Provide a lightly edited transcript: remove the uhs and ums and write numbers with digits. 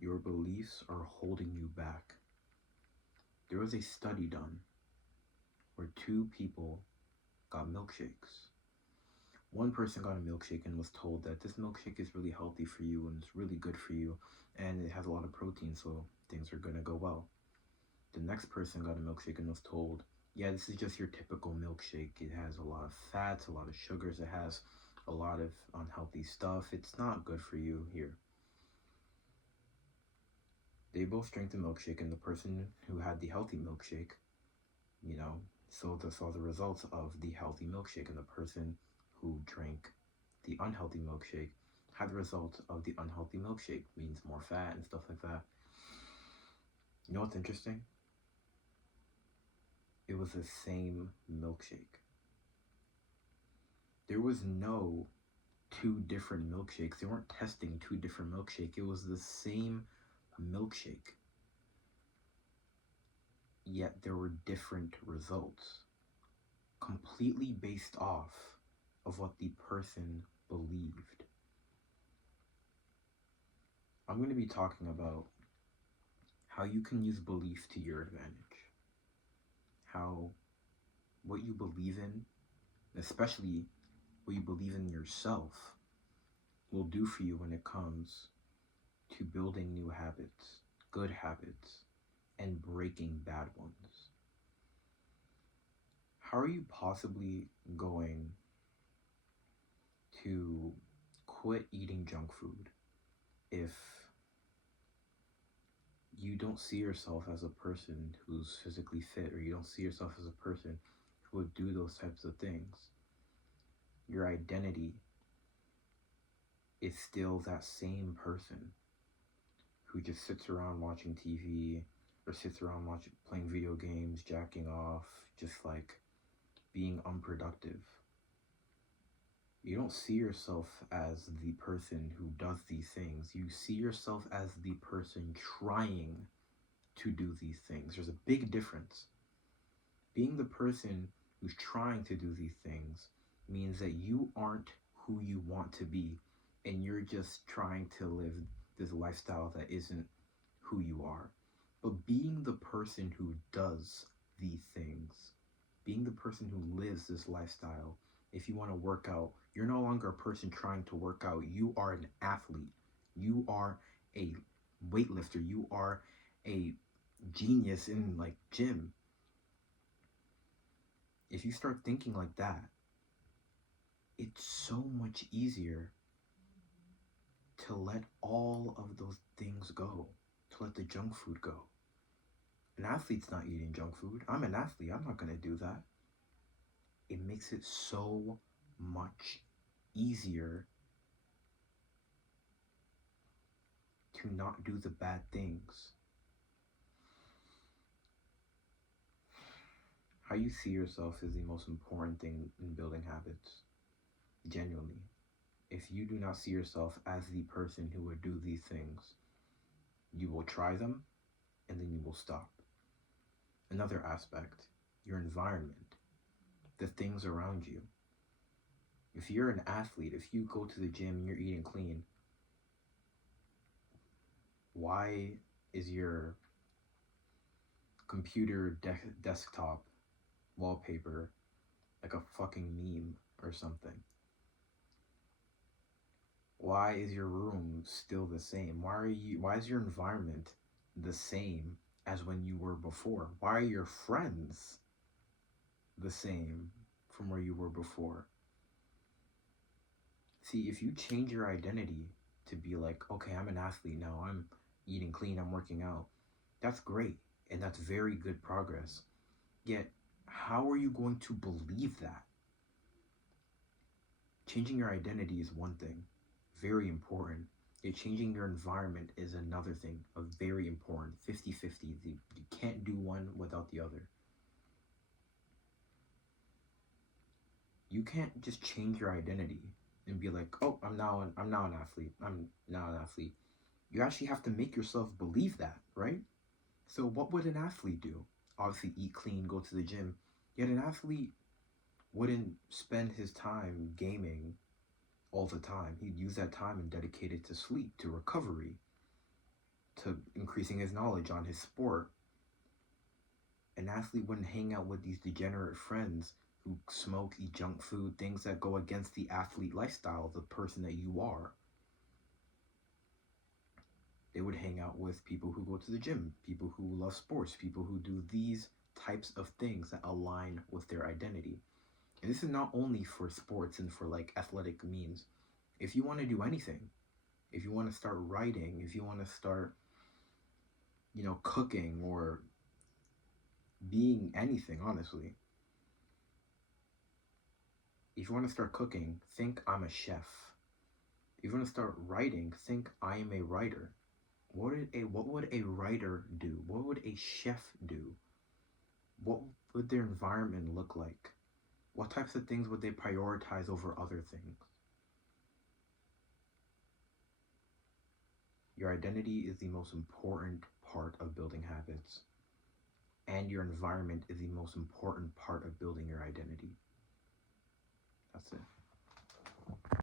Your beliefs are holding you back. There was a study done where two people got milkshakes. One person got a milkshake and was told that this milkshake is really healthy for you and it's really good for you and it has a lot of protein, so things are gonna go well. The next person got a milkshake and was told, yeah, this is just your typical milkshake. It has a lot of fats, a lot of sugars, it has a lot of unhealthy stuff. It's not good for you here. They both drank the milkshake, and the person who had the healthy milkshake, you know, saw the results of the healthy milkshake, and the person who drank the unhealthy milkshake had the results of the unhealthy milkshake, means more fat and stuff like that. You know what's interesting? It was the same milkshake. There was no two different milkshakes. They weren't testing two different milkshakes. It was the same milkshake. Yet there were different results, completely based off of what the person believed. I'm going to be talking about how you can use belief to your advantage. How what you believe in, especially what you believe in yourself, will do for you when it comes to building new habits, good habits, and breaking bad ones. How are you possibly going to quit eating junk food if you don't see yourself as a person who's physically fit, or you don't see yourself as a person who would do those types of things? Your identity is still that same person who just sits around watching TV, or sits around playing video games, jacking off, just like being unproductive. You don't see yourself as the person who does these things. You see yourself as the person trying to do these things. There's a big difference. Being the person who's trying to do these things means that you aren't who you want to be, and you're just trying to live this lifestyle that isn't who you are. But being the person who does these things, being the person who lives this lifestyle, if you want to work out, you're no longer a person trying to work out. You are an athlete. You are a weightlifter. You are a genius in like gym. If you start thinking like that, it's so much easier to let all of those things go, to let the junk food go. An athlete's not eating junk food. I'm an athlete. I'm not going to do that. It makes it so much easier to not do the bad things. How you see yourself is the most important thing in building habits. Genuinely. If you do not see yourself as the person who would do these things, you will try them and then you will stop. Another aspect, your environment, the things around you. If you're an athlete, if you go to the gym and you're eating clean, why is your computer desktop wallpaper like a fucking meme or something? Why is your room still the same? Why is your environment the same as when you were before? Why are your friends the same from where you were before? See, if you change your identity to be like, okay, I'm an athlete now, I'm eating clean, I'm working out, that's great, and that's very good progress. Yet, how are you going to believe that? Changing your identity is one thing, very important. Yet changing your environment is another thing, a very important, 50-50. You can't do one without the other. You can't just change your identity and be like, oh, I'm now an athlete. I'm now an athlete. You actually have to make yourself believe that, right? So what would an athlete do? Obviously eat clean, go to the gym. Yet an athlete wouldn't spend his time gaming all the time. He'd use that time and dedicate it to sleep, to recovery, to increasing his knowledge on his sport. An athlete wouldn't hang out with these degenerate friends who smoke, eat junk food, things that go against the athlete lifestyle, the person that you are. They would hang out with people who go to the gym, people who love sports, people who do these types of things that align with their identity. And this is not only for sports and for like athletic means. If you want to do anything, if you want to start writing, if you want to start, cooking or being anything, honestly. If you want to start cooking, think I'm a chef. If you want to start writing, think I am a writer. What would a writer do? What would a chef do? What would their environment look like? What types of things would they prioritize over other things? Your identity is the most important part of building habits, and your environment is the most important part of building your identity. That's it.